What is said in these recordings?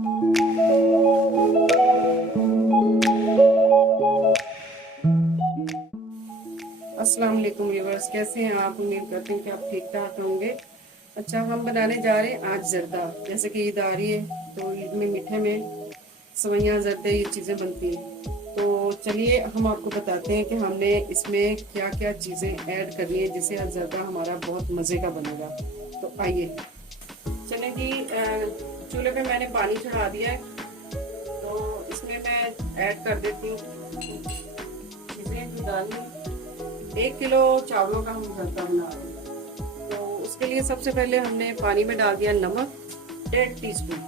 अस्सलाम वालेकुम व्यूअर्स, कैसे हैं आप? उम्मीद करती हूँ कि आप ठीक ठाक होंगे। अच्छा, हम बनाने जा रहे हैं आज जर्दा। जैसे कि ईद आ रही है तो ईद में मीठे में सवैयाँ, जर्दे, ये चीज़ें बनती हैं। तो चलिए हम आपको बताते हैं कि हमने इसमें क्या क्या चीज़ें ऐड करनी है जिससे आज जर्दा हमारा बहुत मज़े का बनेगा। तो आइए चलें जी। चूल्हे पे मैंने पानी चढ़ा दिया है, तो इसमें मैं ऐड कर देती हूँ चीज़ें जो डालनी। 1 किलो चावलों का हम जर्दा बना रहे हैं। तो उसके लिए सबसे पहले हमने पानी में डाल दिया नमक 1.5 टीस्पून,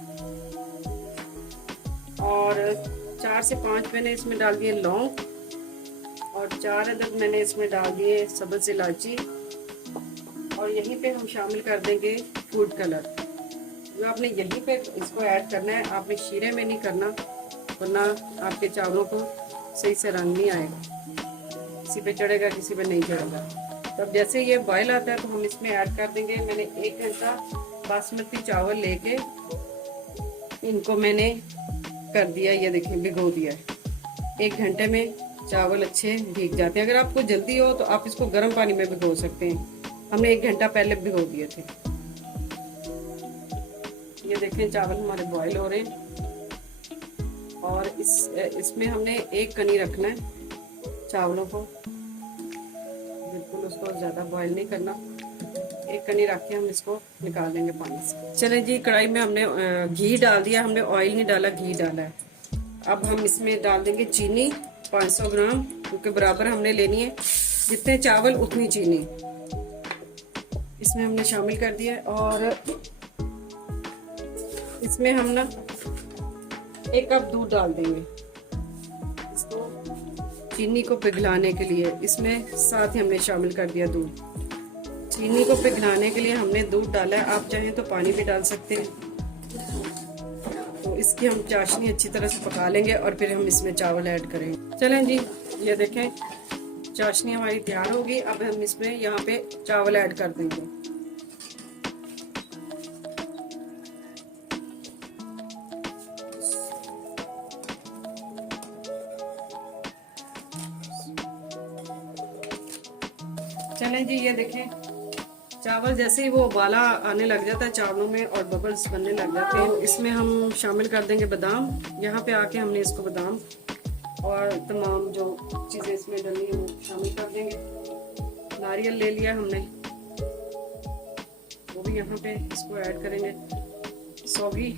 और 4 से 5 मैंने इसमें डाल दिए लौंग, और 4 अदद मैंने इसमें डाल दिए सब्ज़ इलायची। और यहीं पे हम शामिल कर देंगे फूड कलर, जो आपने यहीं पे इसको ऐड करना है, आपने शीरे में नहीं करना, वरना आपके चावलों को सही से रंग नहीं आएगा, किसी पे चढ़ेगा किसी पे नहीं चढ़ेगा। तब जैसे ये बॉयल आता है तो हम इसमें ऐड कर देंगे। मैंने 1 घंटा बासमती चावल लेके इनको मैंने कर दिया, ये देखिए भिगो दिया है। 1 घंटे में चावल अच्छे भीग जाते हैं। अगर आपको जल्दी हो तो आप इसको गर्म पानी में भिगो सकते हैं। हमने 1 घंटा पहले भिगो दिए थे। ये देखें चावल हमारे बॉयल हो रहे हैं, और इसमें हमने 1 कनी रखना है चावलों को, बिल्कुल उसको ज़्यादा बॉयल नहीं करना। 1 कनी रख के हम इसको निकाल देंगे पानी से। चले जी, कढ़ाई में हमने घी डाल दिया, हमने ऑयल नहीं डाला, घी डाला है। अब हम इसमें डाल देंगे चीनी 500 ग्राम, क्योंकि बराबर हमने लेनी है, जितने चावल उतनी चीनी इसमें हमने शामिल कर दिया है। और इसमें हम ना 1 कप दूध डाल देंगे इसको चीनी को पिघलाने के लिए। इसमें साथ ही हमने शामिल कर दिया दूध। चीनी को पिघलाने के लिए हमने दूध डाला है, आप चाहें तो पानी भी डाल सकते हैं। तो इसकी हम चाशनी अच्छी तरह से पका लेंगे और फिर हम इसमें चावल ऐड करेंगे। चलें जी, ये देखें चाशनी हमारी तैयार होगी। अब हम इसमें यहाँ पे चावल ऐड कर देंगे। चलें जी, ये देखें चावल जैसे ही वो उबाला आने लग जाता है चावलों में और बबल्स बनने लग जाते हैं, इसमें हम शामिल कर देंगे बादाम। यहाँ पे आके हमने इसको बादाम और तमाम जो चीज़ें इसमें डली हैं वो शामिल कर देंगे। नारियल ले लिया हमने, वो भी यहाँ पे इसको ऐड करेंगे। सौगी,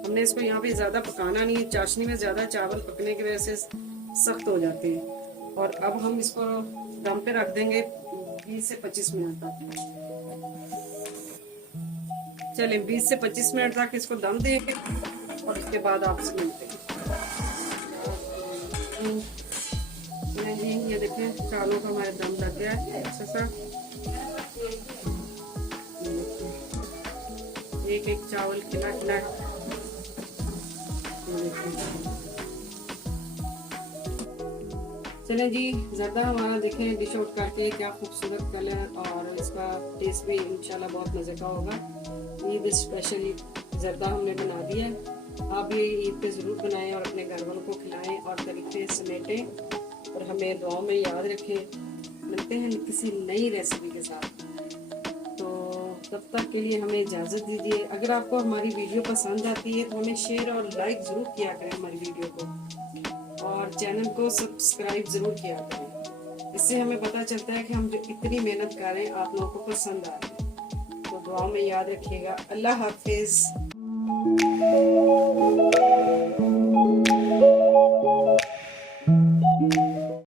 हमने इसको यहाँ पे ज़्यादा पकाना नहीं है, चाशनी में ज़्यादा चावल पकने की वजह से सख्त हो जाते हैं। और अब हम इसको दम पे रख देंगे 20 से 25 मिनट तक। चलिए 20 से 25 मिनट तक इसको दम देंगे और उसके बाद आपसे मिलते हैं। जी, ये देखें चावलों का हमारे दम लग गया है अच्छा सा। एक एक चावल खिला खिला। चले जी, जर्दा हमारा देखें डिश आउट करके क्या खूबसूरत कलर, और इसका टेस्ट भी इंशाल्लाह बहुत मज़े का होगा। ईद स्पेशल जर्दा हमने बना दिया है। आप ये ईद पे ज़रूर बनाएं और अपने घर वालों को खिलाएं और तरीके समेटें, और हमें दुआओं में याद रखें। मिलते हैं किसी नई रेसिपी के साथ, तो तब तक के लिए हमें इजाज़त दीजिए। अगर आपको हमारी वीडियो पसंद आती है तो हमें शेयर और लाइक ज़रूर किया करें हमारी वीडियो को, और चैनल को सब्सक्राइब ज़रूर किया करें। इससे हमें पता चलता है कि हम जो इतनी मेहनत कर रहे हैं आप लोगों को पसंद आ रही है। तो दुआओं में याद रखिएगा। अल्लाह हाफिज़।